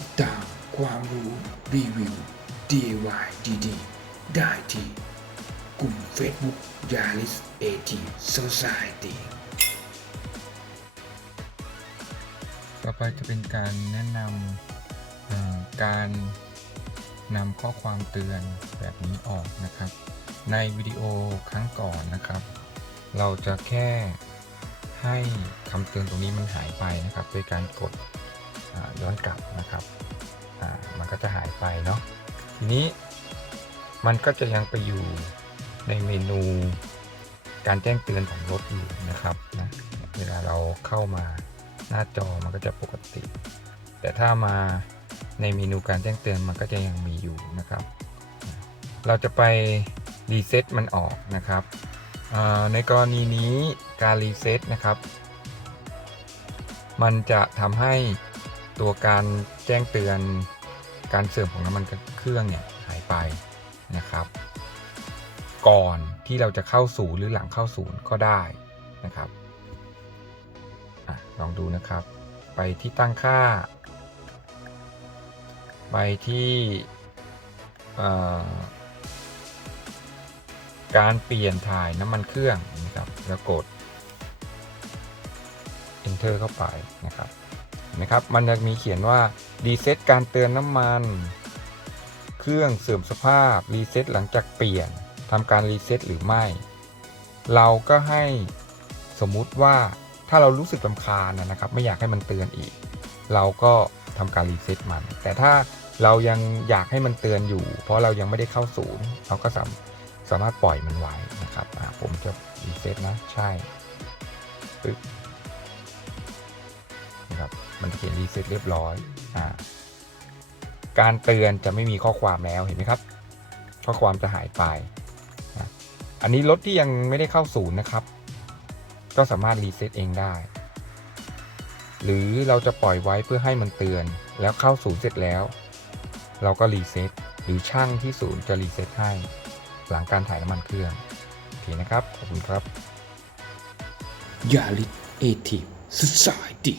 ติดตามความรู้รีวิว DIY ดีๆได้ที่กลุ่ม Facebook Yaris AT Society ต่อไปจะเป็นการแนะนำการนำข้อความเตือนแบบนี้ออกนะครับ ในวิดีโอครั้งก่อนนะครับ เราจะแค่ให้คำเตือนตรงนี้มันหายไปนะครับโดยการกด ย้อนกลับนะครับมันก็จะหายไปเนาะทีนี้มันก็จะยังไปอยู่ในเมนูการแจ้งเตือนของรถอยู่นะครับนะเวลาเราเข้ามาหน้าจอมันก็จะปกติ แต่ถ้ามาในเมนูการแจ้งเตือนมันก็จะยังมีอยู่นะครับ เราจะไปรีเซ็ตมันออกนะครับ ในกรณีนี้การรีเซ็ตนะครับ มันจะทำให้ ตัวการแจ้งเตือนการเสื่อมของน้ำมันเครื่องเนี่ยหายไปนะครับ ก่อนที่เราจะเข้าศูนย์หรือหลังเข้าศูนย์ก็ได้นะครับอลองดูนะครับ ไปที่ตั้งค่า ไปที่การเปลี่ยนถ่ายน้ำมันเครื่องนะครับ แล้วกด enter เข้าไปนะครับ นไหมครับ มันจะมีเขียนว่ารีเซ็ตการเตือนน้ำมัน เครื่องเสื่อมสภาพรีเซ็ตหลังจากเปลี่ยนทำการรีเซ็ตหรือไม่ เราก็ให้สมมุติว่าถ้าเรารู้สึกลำคาญนะนะครับ ไม่อยากให้มันเตือนอีก เราก็ทำการรีเซ็ตมัน แต่ถ้าเรายังอยากให้มันเตือนอยู่ เพราะเรายังไม่ได้เข้าศูนย์เราก็สามสามารถปล่อยมันไว้นะครับผมจะรีเซ็ตนะใช่ปึ๊บ นะครับ มันจะเขียนรีเซ็ตเรียบร้อยอ่าการเตือนจะไม่มีข้อความแล้วเห็นไหมครับ ข้อความจะหายไป อันนี้รถที่ยังไม่ได้เข้าศูนย์นะครับ ก็สามารถรีเซ็ตเองได้ หรือเราจะปล่อยไว้เพื่อให้มันเตือนแล้วเข้าศูนย์เสร็จแล้ว เราก็รีเซ็ตหรือช่างที่ศูนย์จะรีเซ็ตให้ หลังการถ่ายน้ำมันเครื่องโอเคนะครับ ขอบคุณครับ Yaris AT Society